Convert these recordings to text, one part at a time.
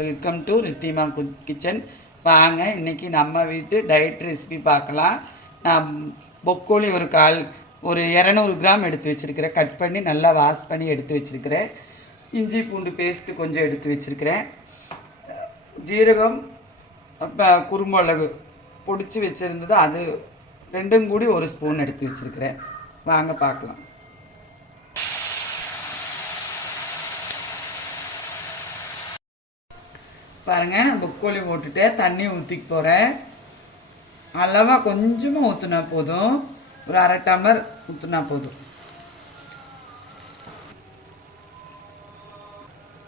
Welcome to Ridhima kitchen. வாங்க இன்றைக்கி நம்ம வீட்டு டயட் ரெசிபி பார்க்கலாம். நான் பொக்கோலி ஒரு 200 கிராம் எடுத்து வச்சுருக்கிறேன். கட் பண்ணி நல்லா வாஷ் பண்ணி எடுத்து வச்சுருக்கிறேன். இஞ்சி பூண்டு பேஸ்ட்டு கொஞ்சம் எடுத்து வச்சுருக்கிறேன். ஜீரகம் குருமிளகு பொடிச்சு வச்சுருந்தது அது ரெண்டும் கூடி 1 ஸ்பூன் எடுத்து வச்சுருக்கிறேன். வாங்க பார்க்கலாம். பாருங்கள், நான் பொக்கோலி போட்டுட்டேன். தண்ணி ஊற்றிக்க போகிறேன். அளவாக கொஞ்சமாக ஊற்றினா போதும். ஒரு 1/2 டம்ளர் ஊற்றினா போதும்.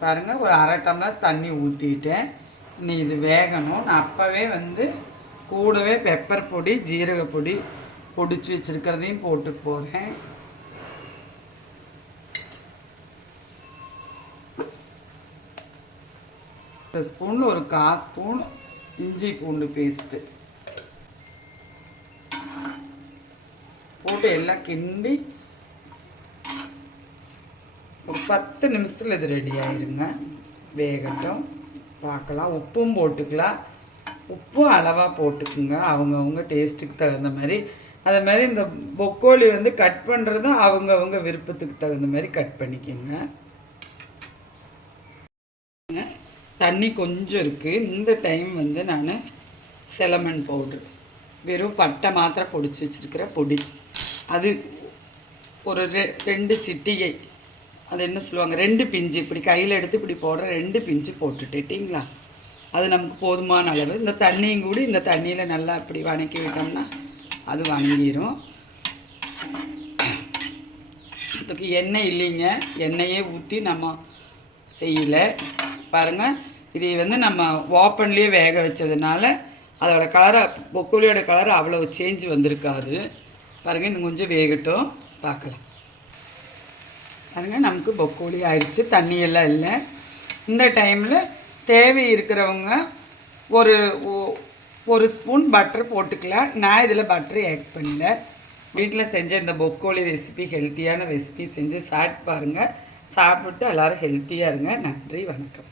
பாருங்கள், ஒரு 1/2 டம்ளர் தண்ணி ஊற்றிட்டேன். இனி இது வேகணும். நான் அப்போவே கூடவே பெப்பர் பொடி ஜீரக பொடி பொடிச்சு வச்சுருக்கிறதையும் போட்டு போகிறேன். ஸ்பூனில் ஒரு 1/4 ஸ்பூன் இஞ்சி பூண்டு பேஸ்ட்டு போட்டு எல்லாம் கிண்டி ஒரு 10 நிமிஷத்தில் இது ரெடி ஆயிருங்க. வேகட்டும், பார்க்கலாம். உப்பும் போட்டுக்கலாம். உப்பும் அளவாக போட்டுக்குங்க, அவங்கவுங்க டேஸ்ட்டுக்கு தகுந்த மாதிரி. அதே மாதிரி இந்த பொக்கோலி கட் பண்ணுறது அவங்கவுங்க விருப்பத்துக்கு தகுந்த மாதிரி கட் பண்ணிக்கோங்க. தண்ணி கொஞ்சம் இருக்குது. இந்த டைம் நான் செலமன் பவுட்ரு வெறும் பட்டை மாத்திரை பொடிச்சு வச்சுருக்கிற பொடி, அது ஒரு 2 சிட்டிகை, அது என்ன சொல்லுவாங்க, 2 பிஞ்சு, இப்படி கையில் எடுத்து இப்படி போடுற 2 பிஞ்சு போட்டுட்டேட்டிங்களா, அது நமக்கு போதுமான அளவு. இந்த தண்ணியும் கூடி இந்த தண்ணியில் நல்லா இப்படி வணக்கி விட்டோம்னா அது வணங்கிடும். இதுக்கு எண்ணெய் இல்லைங்க, எண்ணெயே ஊற்றி நம்ம செய்யலை. பாருங்கள், இதை நம்ம ஓப்பன்லேயே வேக வச்சதுனால அதோட கலரை, பொக்கோலியோட கலர் அவ்வளோ சேஞ்ச் வந்திருக்காது. பாருங்கள், இன்னும் கொஞ்சம் வேகட்டும், பார்க்கலாம். பாருங்கள், நமக்கு பொக்கோலி ஆயிடுச்சு, தண்ணியெல்லாம் இல்லை. இந்த டைமில் தேவை இருக்கிறவங்க ஒரு ஸ்பூன் பட்டர் போட்டுக்கலாம். நான் இதில் பட்டர் ஆட் பண்ணல. வீட்டில் செஞ்ச இந்த பொக்கோலி ரெசிபி ஹெல்த்தியான ரெசிபி செஞ்சு சாப்பிட்டு பாருங்கள். சாப்பிட்டு எல்லோரும் ஹெல்த்தியாக இருங்க. நன்றி, வணக்கம்.